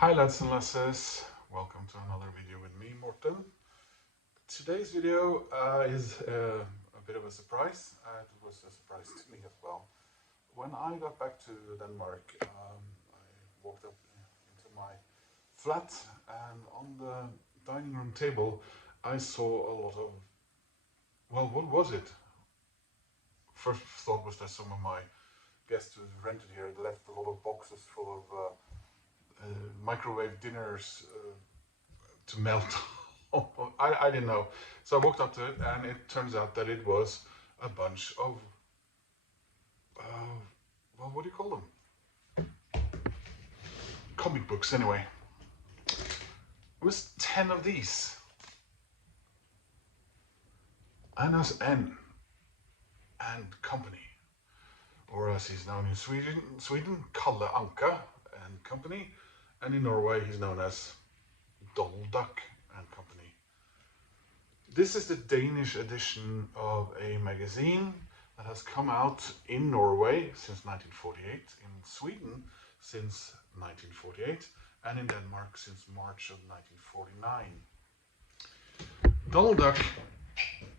Hi lads and lasses, welcome to another video with me, Morten. Today's video is a bit of a surprise. It was a surprise to me as well. When I got back to Denmark, I walked up into my flat, and on the dining room table I saw a lot of, well, what was it? First thought was that some of my guests who rented here had left a lot of boxes full of microwave dinners to melt. I didn't know. So I walked up to it, and it turns out that it was a bunch of, well, what do you call them? Comic books, anyway. It was 10 of these. Anna's N and Company, or as he's known in Sweden, Kalle Anka and Company, and in Norway he's known as Donald Duck and Company. This is the Danish edition of a magazine that has come out in Norway since 1948, in Sweden since 1948, and in Denmark since March of 1949. Donald Duck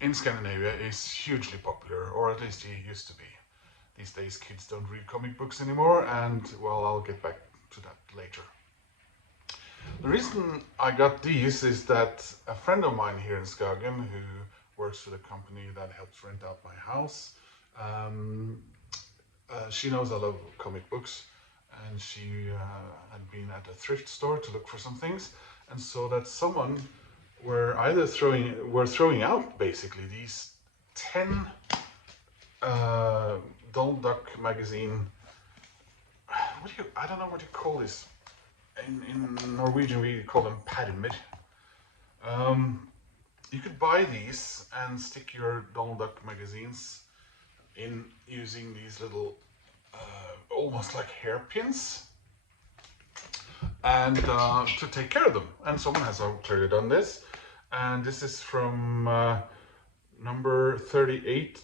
in Scandinavia is hugely popular, or at least he used to be. These days kids don't read comic books anymore, and well, I'll get back to that later. The reason I got these is that a friend of mine here in Skagen, who works for the company that helps rent out my house, she knows I love comic books, and she had been at a thrift store to look for some things, and saw that someone were throwing out basically these 10 Donald Duck magazine. I don't know what you call this. In Norwegian we call them permer. You could buy these and stick your Donald Duck magazines in using these little almost like hairpins, and to take care of them. And someone has clearly done this, and this is from number 38,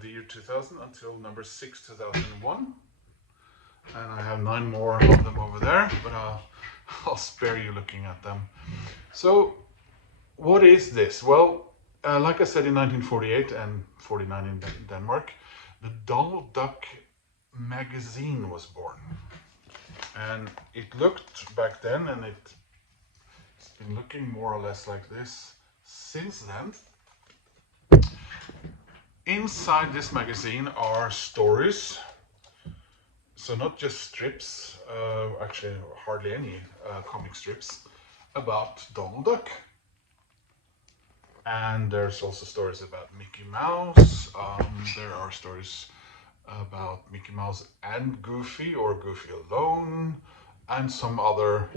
the year 2000, until number 6, 2001. And I have 9 more of them over there, but I'll spare you looking at them. So what is this? Well, like I said, in 1948 and 49 in Denmark, the Donald Duck magazine was born. And it looked back then, and it's been looking more or less like this since then. Inside this magazine are stories. So not just strips, actually hardly any comic strips, about Donald Duck. And there's also stories about Mickey Mouse. There are stories about Mickey Mouse and Goofy, or Goofy alone, and some other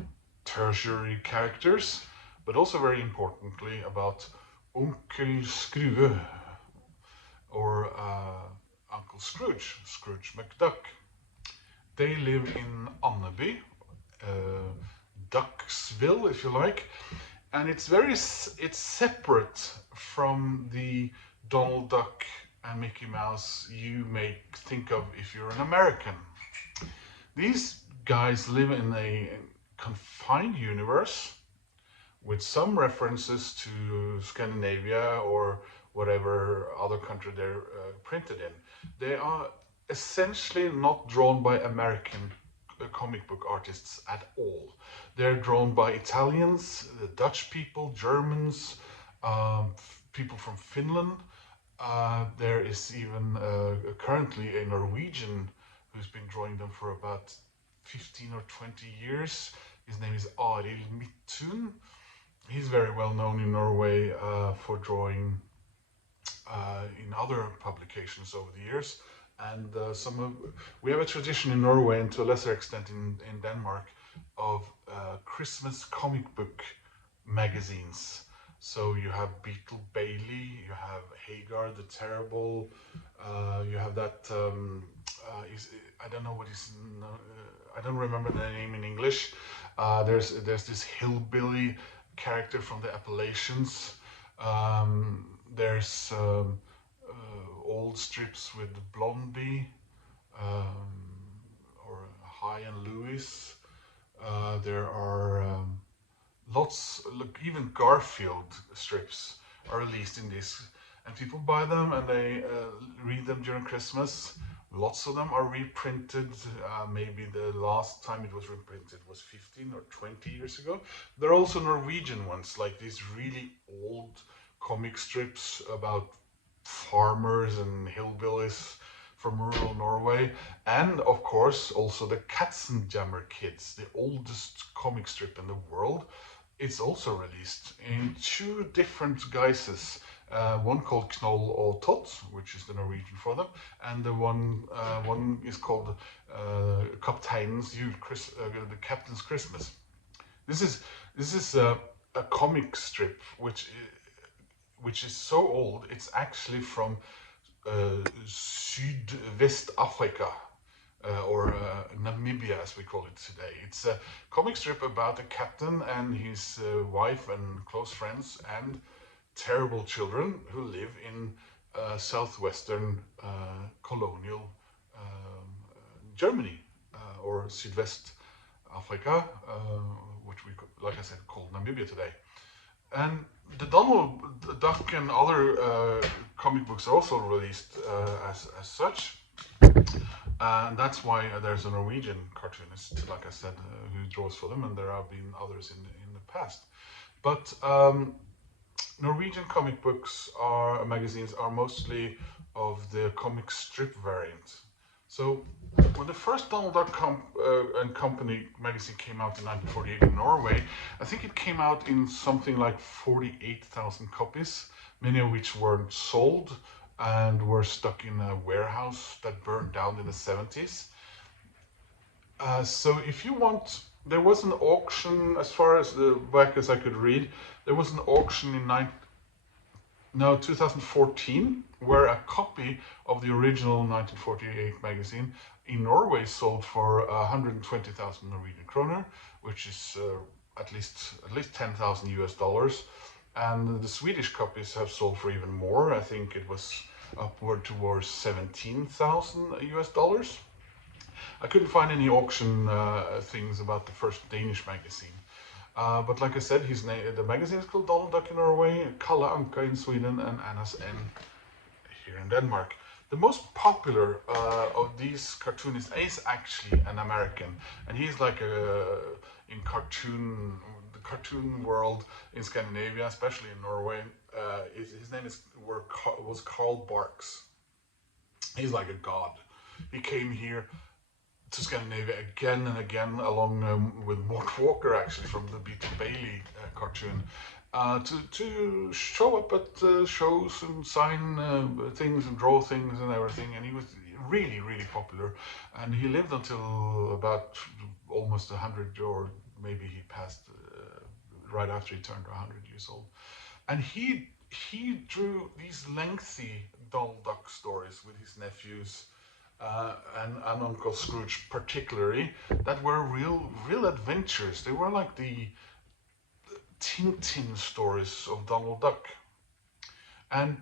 tertiary characters, but also very importantly about Onkel Skrue, or Uncle Scrooge, Scrooge McDuck. They live in Andeby, Ducksville, if you like, and it's separate from the Donald Duck and Mickey Mouse you may think of if you're an American. These guys live in a confined universe with some references to Scandinavia or whatever other country they're printed in. They are essentially not drawn by American comic book artists at all. They're drawn by Italians, the Dutch people, Germans, people from Finland. There is even currently a Norwegian who's been drawing them for about 15 or 20 years. His name is Arild Midthun. He's very well known in Norway for drawing in other publications over the years. And we have a tradition in Norway, and to a lesser extent in Denmark, of Christmas comic book magazines. So you have Beetle Bailey, you have Hagar the Terrible, you have that, I don't know what is, I don't remember the name in English. There's this hillbilly character from the Appalachians. There's old strips with Blondie, or High and Lewis. There are lots, look, even Garfield strips are released in this, and people buy them and they read them during Christmas. Lots of them are reprinted. Maybe the last time it was reprinted was 15 or 20 years ago. There are also Norwegian ones, like these really old comic strips about farmers and hillbillies from rural Norway, and of course also the Katzenjammer Kids, the oldest comic strip in the world. It's also released in two different guises. One called Knoll og Tott, which is the Norwegian for them, and the one is called Kapteinens Jul, the Captain's Christmas. This is a comic strip which is so old. It's actually from Sydwest Africa, or Namibia as we call it today. It's a comic strip about a captain and his wife and close friends and terrible children who live in southwestern colonial Germany, or Sydwest Africa, which we, like I said, call Namibia today. And the Donald Duck and other comic books are also released as such. And that's why there's a Norwegian cartoonist, like I said, who draws for them, and there have been others in the past. But Norwegian comic books magazines are mostly of the comic strip variant. So when the first Donald Duck and Company magazine came out in 1948 in Norway, I think it came out in something like 48,000 copies, many of which weren't sold and were stuck in a warehouse that burned down in the 70s. So if you want, there was an auction, as far as the back as I could read, there was an auction in 2014, where a copy of the original 1948 magazine in Norway sold for 120,000 Norwegian kroner, which is at least 10,000 US dollars. And the Swedish copies have sold for even more. I think it was upward towards 17,000 US dollars. I couldn't find any auction things about the first Danish magazine. But like I said, the magazine is called Donald Duck in Norway, Kalle Anka in Sweden, and Anna's N here in Denmark. The most popular of these cartoonists is actually an American, and he's like in the cartoon world in Scandinavia, especially in Norway. His name was Carl Barks. He's like a god. He came here to Scandinavia again and again, along with Mort Walker, actually, from the Beetle Bailey cartoon, to show up at shows and sign things and draw things and everything. And he was really, really popular. And he lived until about almost 100, or maybe he passed right after he turned 100 years old. And he drew these lengthy Donald Duck stories with his nephews. And Uncle Scrooge particularly, that were real adventures. They were like the Tintin stories of Donald Duck. And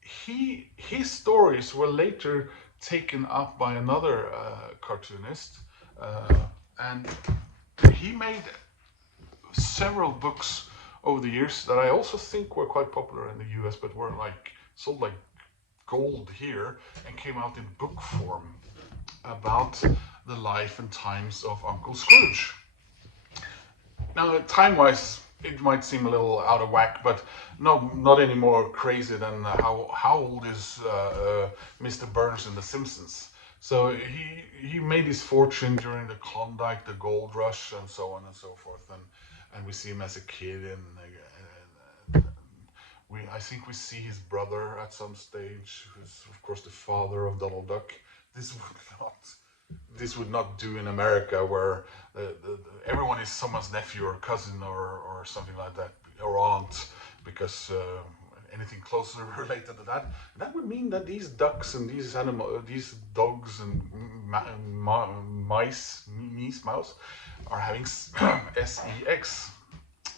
his stories were later taken up by another cartoonist, and he made several books over the years that I also think were quite popular in the US, but were sold like gold here, and came out in book form about the life and times of Uncle Scrooge. Now, time-wise, it might seem a little out of whack, but not any more crazy than how old is Mr. Burns in The Simpsons. So he made his fortune during the Klondike, the gold rush, and so on and so forth, and we see him as a kid, and I think we see his brother at some stage, who's of course the father of Donald Duck. This would not do in America, where everyone is someone's nephew or cousin or something like that, or aunt, because anything closer related to that would mean that these ducks and these dogs and mouse, are having sex.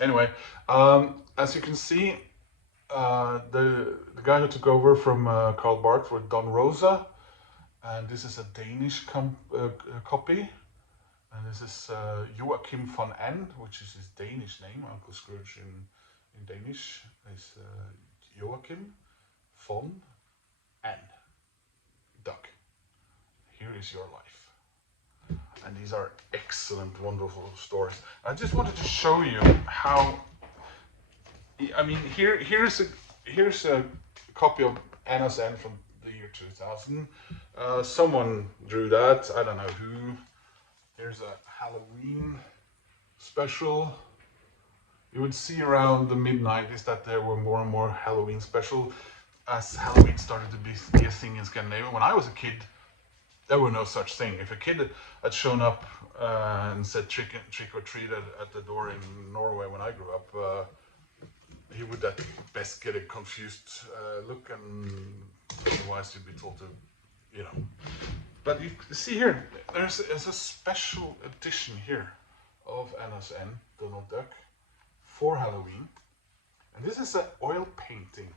Anyway, as you can see, the guy who took over from Karl Barth was Don Rosa, and this is a Danish copy. And this is Joachim von N, which is his Danish name. Uncle Scrooge in Danish is Joachim von N. Duck. Here is your life. And these are excellent, wonderful stories. I just wanted to show you how. I mean, here's a copy of Anna's End from the year 2000. Someone drew that. I don't know who. Here's a Halloween special. You would see around the mid-90s that there were more and more Halloween special as Halloween started to be a thing in Scandinavia. When I was a kid, there were no such thing. If a kid had shown up and said trick or treat at the door in Norway when I grew up, he would at best get a confused look, and otherwise you'd be told to, you know. But you see here, there's a special edition here of Anna's End, Donald Duck, for Halloween. And this is an oil painting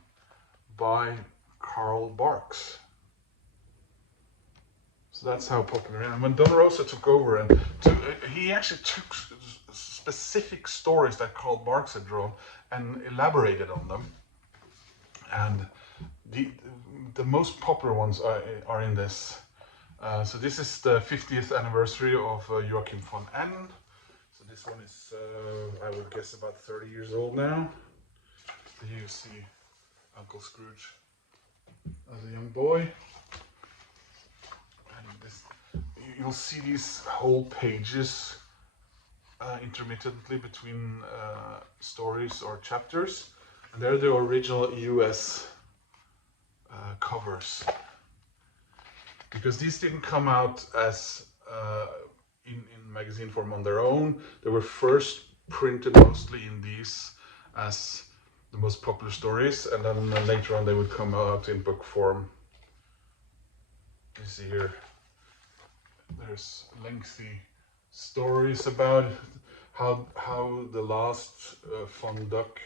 by Carl Barks. So that's how popular. And when Don Rosa took over, and he actually took specific stories that Carl Barks had drawn and elaborated on them. And the most popular ones are in this. So this is the 50th anniversary of Joachim von N. So this one is, I would guess, about 30 years old now. Here you see Uncle Scrooge as a young boy. And this, you'll see these whole pages intermittently between stories or chapters. And they're the original US covers. Because these didn't come out as in magazine form on their own. They were first printed mostly in these as the most popular stories, and then later on they would come out in book form. You see here, there's lengthy stories about how the last Von Duck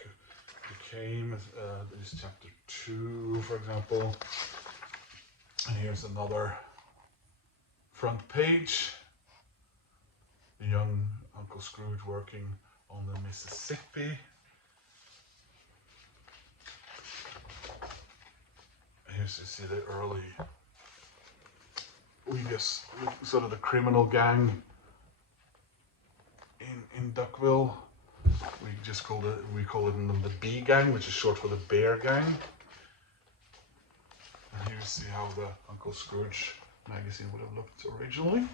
became. This is chapter 2, for example. And here's another front page. The young Uncle Scrooge working on the Mississippi. Here's you see the early, sort of the criminal gang in Duckville. We call it the B gang, which is short for the Bear Gang. And here you see how the Uncle Scrooge magazine would have looked originally.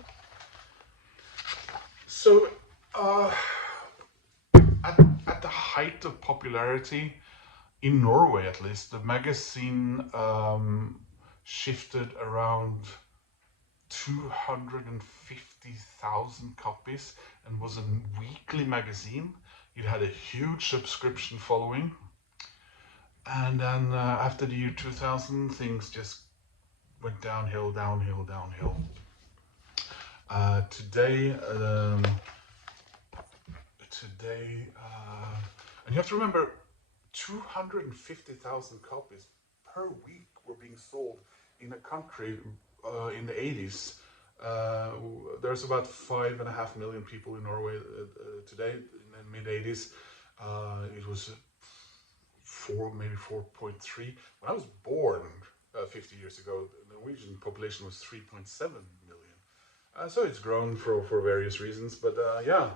So, at the height of popularity, in Norway at least, the magazine shifted around 250,000 copies and was a weekly magazine. It had a huge subscription following. And then after the year 2000, things just went downhill. Today, and you have to remember, 250,000 copies per week were being sold in a country in the 80s. There's about 5.5 million people in Norway today. In the mid 80s, it was maybe 4.3. When I was born 50 years ago, the Norwegian population was 3.7 million. So it's grown for various reasons, but yeah,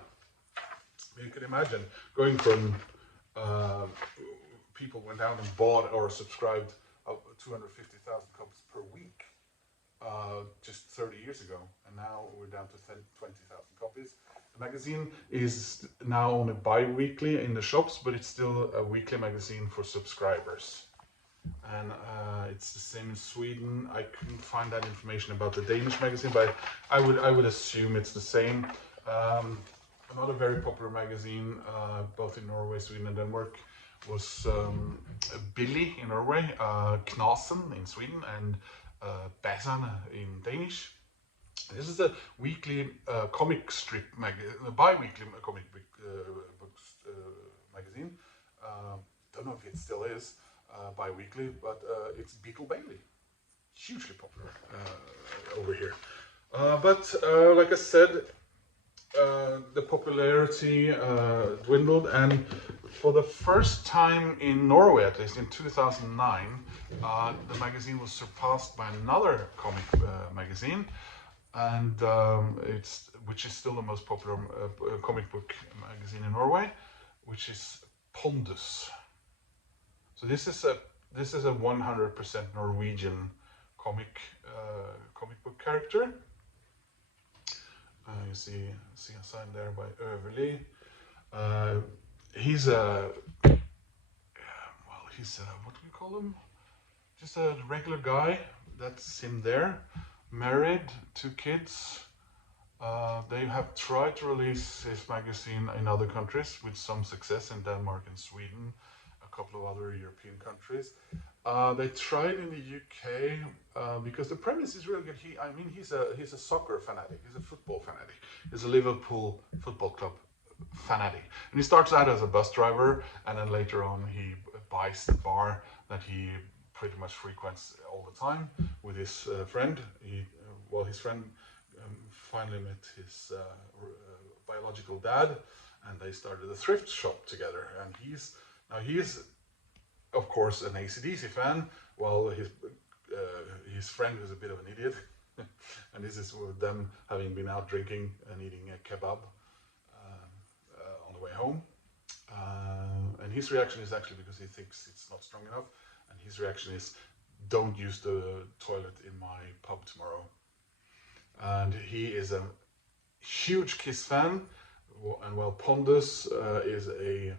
you can imagine going from people went out and bought or subscribed 250,000 copies per week just 30 years ago, and now we're down to 20,000 copies. The magazine is now only bi-weekly in the shops, but it's still a weekly magazine for subscribers. And it's the same in Sweden. I couldn't find that information about the Danish magazine, but I would assume it's the same. Another very popular magazine, both in Norway, Sweden, and Denmark, was Billy in Norway, Knasen in Sweden, and Basserne in Danish. This is a weekly comic strip magazine, a bi-weekly comic books magazine. Don't know if it still is bi-weekly, but it's Beetle Bailey, hugely popular over here. But like I said, the popularity dwindled, and for the first time in Norway, at least in 2009, the magazine was surpassed by another comic magazine, and which is still the most popular comic book magazine in Norway, which is Pondus. So this is a 100% Norwegian comic book character. You see a sign there by Øverli. He's a what do we call him? Just a regular guy. That's him there. Married, 2 kids. They have tried to release his magazine in other countries with some success in Denmark and Sweden, a couple of other European countries. They tried in the UK because the premise is really good. He's a soccer fanatic. He's a football fanatic. He's a Liverpool Football Club fanatic. And he starts out as a bus driver, and then later on he buys the bar that he pretty much frequents all the time with his friend. His friend finally met his biological dad, and they started a thrift shop together. And he's of course an AC/DC fan, while his friend is a bit of an idiot. And this is with them having been out drinking and eating a kebab on the way home. And his reaction is actually because he thinks it's not strong enough, and his reaction is, don't use the toilet in my pub tomorrow. And he is a huge Kiss fan, and while Pondus is a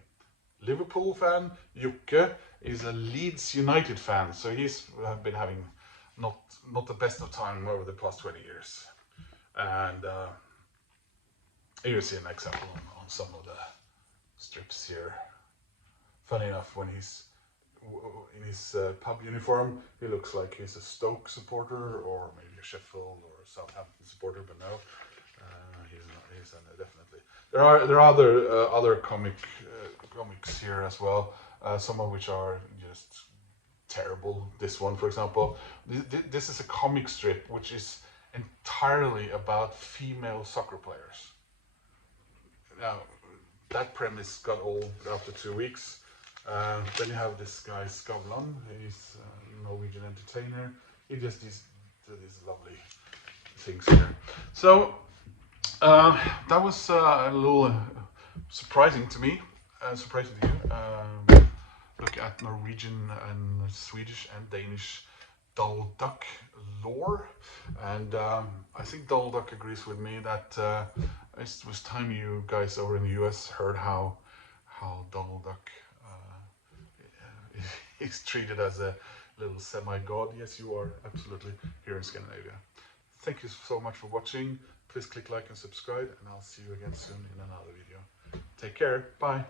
Liverpool fan, Jokke is a Leeds United fan, so he's been having not the best of time over the past 20 years. And here you see an example on some of the strips here. Funny enough, when he's in his pub uniform, he looks like he's a Stoke supporter, or maybe a Sheffield or a Southampton supporter, but no, he's definitely. There are other comics here as well, some of which are just terrible. This one, for example, this is a comic strip which is entirely about female soccer players. Now, that premise got old after 2 weeks. Then you have this guy Skavlan. He's a Norwegian entertainer. He just does these lovely things here. So that was a little surprising to me, surprising to you. Look at Norwegian and Swedish and Danish Donald Duck lore, and I think Donald Duck agrees with me that it was time you guys over in the US heard how Donald Duck is treated as a little semi-god. Yes, you are, absolutely, here in Scandinavia. Thank you so much for watching. Please click like and subscribe, and I'll see you again soon in another video. Take care. Bye.